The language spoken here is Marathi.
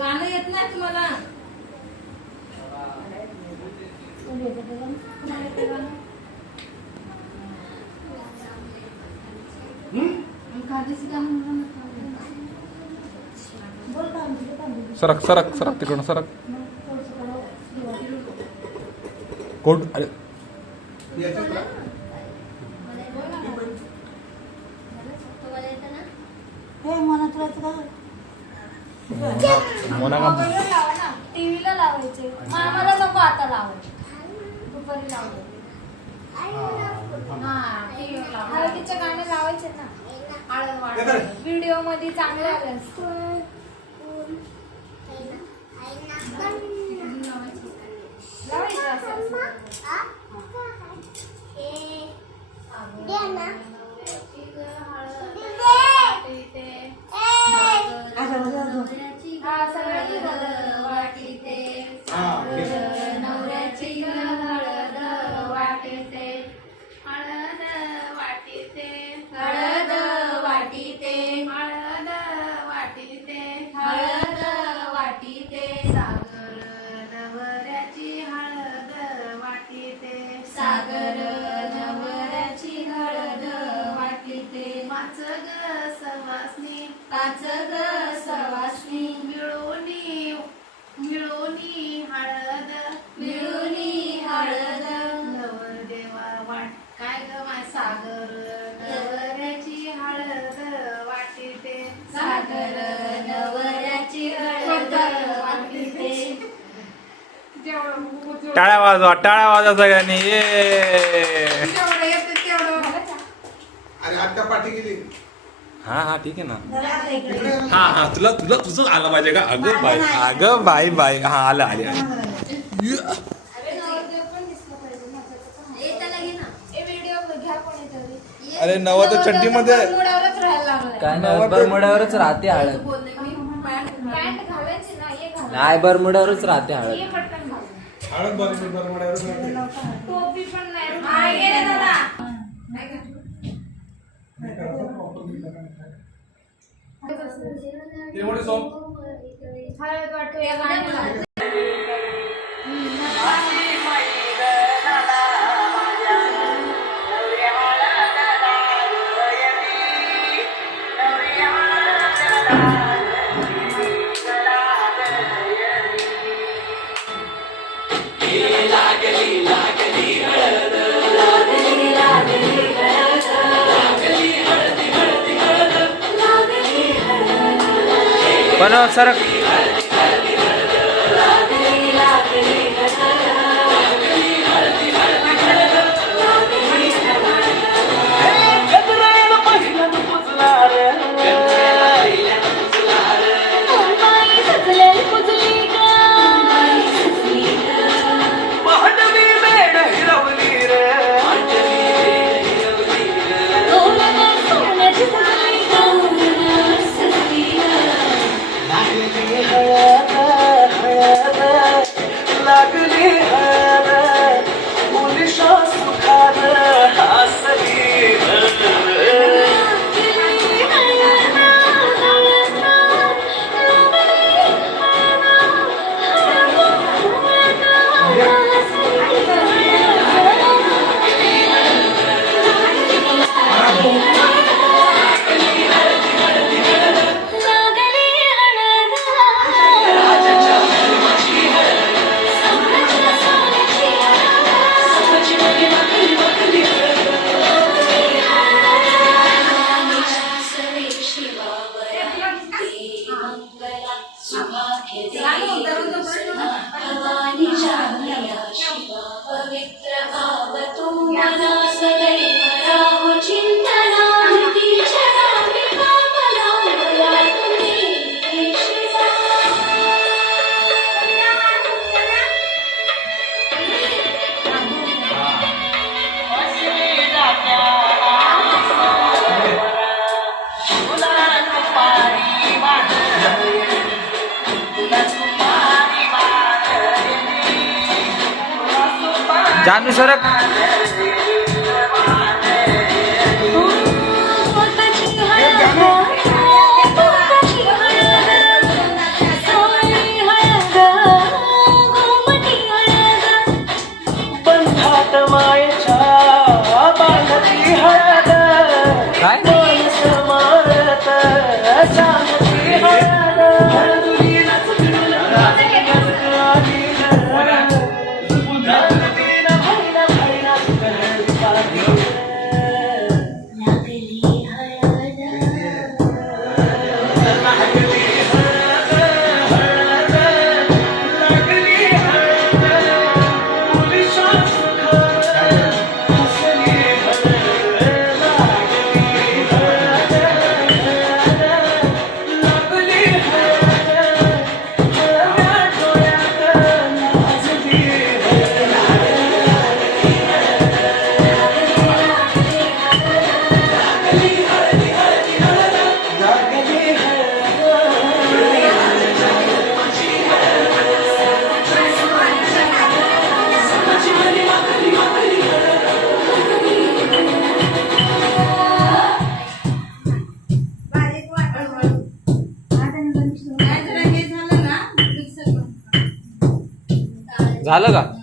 गाणं येत नाही तुम्हाला? सरक सरक सरक तिकडून सरक. कोण अरे टीव्हीला लावायचे. आम्हाला नको आता लावू. दुपारी लावू. हळदीचे गाणे लावायचे ना. व्हिडिओ मध्ये चांगले आले असते. लावायचं असं. नवऱ्याची हळद वाटीते, हळद वाटीते, हळद वाटीते, हळद वाटीते, हळद वाटीते. सागर नवऱ्याची हळद वाटीते, सागर नवऱ्याची हळद वाटीते. पाच ग सवासनी, पाच ग सवासनी, मिळूनी मिळूनी हळद, मिळूनी हळद. नवरदेवा वाट काय ग माय सागर नवऱ्याची हळद वाटीते, सागर नवऱ्याची हळद वाटीते. टाळ्या वाजवा, टाळ्या वाजवा सगळ्यांनी. ये अरे आता पाठी गेली. हा हा ठीक आहे ना. हा हा तुला तुला तुझं आलं पाहिजे का? अगं बाई, अगं बाई बाई. हा आलं आले आले. अरे नवरदेव चड्डी मध्ये काय नाही, बरमुड्यावरच राहते हळद. नाही, बरमुड्यावरच राहते हळद. हळद बरमड्यावर टोपी पण नाही. एवढे सोम हळद वाटतो. पण सरक. जानू सरक. काय झालं का